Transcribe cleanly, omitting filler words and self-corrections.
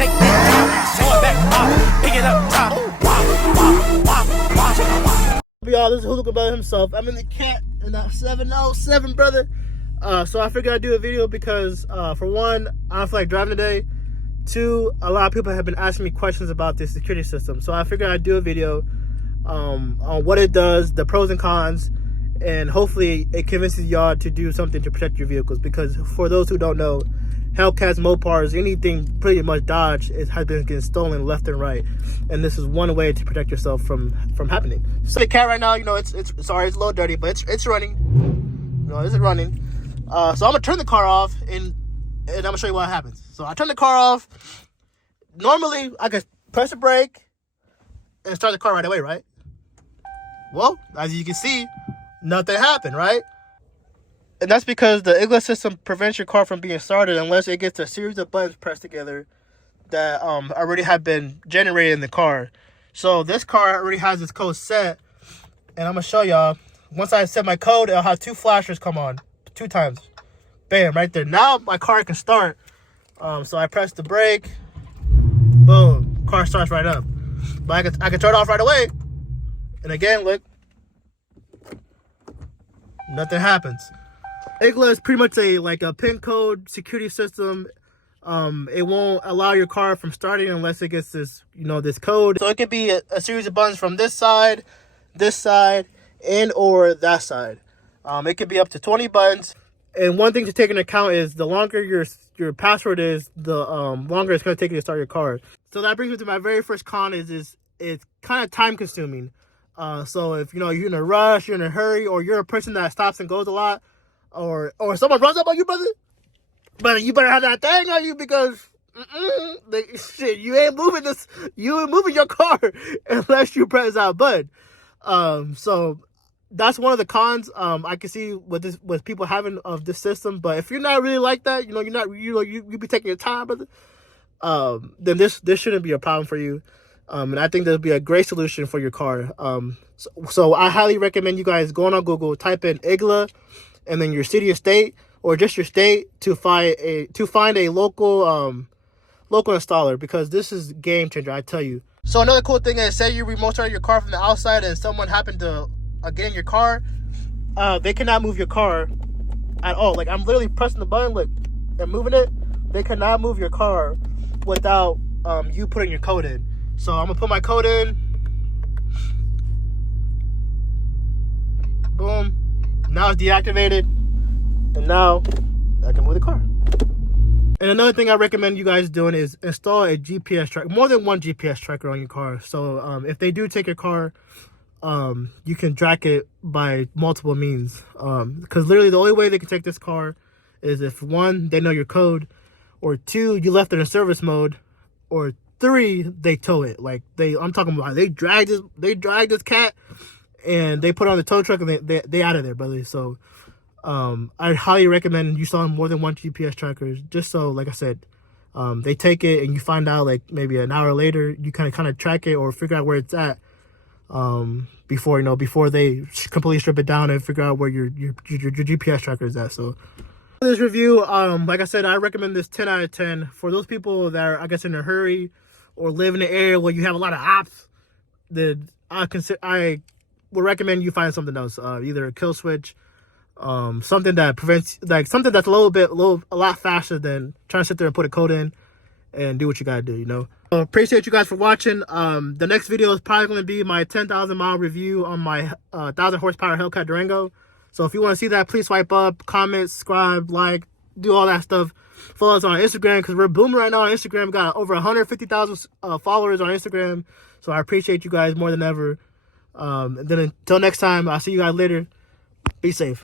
shake it down, throw it back, pick it up, top. Y'all, this is Hooligan Brother himself. I'm in the cat in that 707, brother. So I figured I'd do a video because, for one, I don't feel like driving today. Two, a lot of people have been asking me questions about this security system. So I figured I'd do a video on what it does, the pros and cons, and hopefully it convinces y'all to do something to protect your vehicles. Because for those who don't know, Hellcats, Mopars, anything pretty much Dodge has been getting stolen left and right, and this is one way to protect yourself from happening. So the cat right now, you know, it's sorry, it's a little dirty, but it's running. You know, it's running. So I'm gonna turn the car off, and I'm gonna show you what happens. So I turn the car off. Normally, I could press the brake and start the car right away, right? Well, as you can see, nothing happened, right? And that's because the IGLA system prevents your car from being started unless it gets a series of buttons pressed together that already have been generated in the car. So this car already has its code set, and I'm gonna show y'all. Once I set my code, it'll have two flashers come on 2 times. Bam, right there. Now my car can start. So I press the brake, boom, car starts right up. But I can turn it off right away, and again, look, nothing happens. IGLA is pretty much a pin code security system. It won't allow your car from starting unless it gets this code. So it could be a series of buttons from this side, and or that side. It could be up to 20 buttons. And one thing to take into account is the longer your password is, the longer it's going to take you to start your car. So that brings me to my very first con is it's kind of time consuming. So if you're in a rush, you're in a hurry, or you're a person that stops and goes a lot, or someone runs up on you, brother, but you better have that thing on you, because shit, you ain't moving your car unless you press that button. So that's one of the cons I can see with people having of this system. But if you're not really like that, you be taking your time, brother, then this shouldn't be a problem for you. And I think there'll be a great solution for your car. So I highly recommend you guys going on Google, type in IGLA, and then your city or state, or just your state, to find a local installer, because this is a game changer, I tell you. So another cool thing is, say you remote started your car from the outside and someone happened to get in your car, they cannot move your car at all. Like, I'm literally pressing the button, look, they're moving it. They cannot move your car without you putting your code in. So I'm gonna put my code in. Boom. Now it's deactivated, and now I can move the car. And another thing I recommend you guys doing is install a GPS tracker, more than one GPS tracker on your car. So if they do take your car, you can track it by multiple means. Because literally the only way they can take this car is if, one, they know your code, or two, you left it in service mode, or three, they tow it. Like, I'm talking about, they drag this cat, and they put it on the tow truck, and they out of there, brother. So I highly recommend you installing more than one GPS tracker, just so, like I said, they take it and you find out, like, maybe an hour later, you kind of track it or figure out where it's at, before they completely strip it down and figure out where your GPS tracker is at. So this review, like I said, I recommend this 10 out of 10 for those people that are, I guess, in a hurry or live in an area where you have a lot of ops. I would recommend you find something else, either a kill switch, something that prevents, like, something that's a lot faster than trying to sit there and put a code in and do what you gotta do, So appreciate you guys for watching. The next video is probably going to be my 10,000 mile review on my 1,000 horsepower Hellcat Durango. So if you want to see that, please swipe up, comment, subscribe, like, do all that stuff. Follow us on Instagram, because we're booming right now on Instagram. We got over 150,000 followers on Instagram. So I appreciate you guys more than ever. And then until next time, I'll see you guys later. Be safe.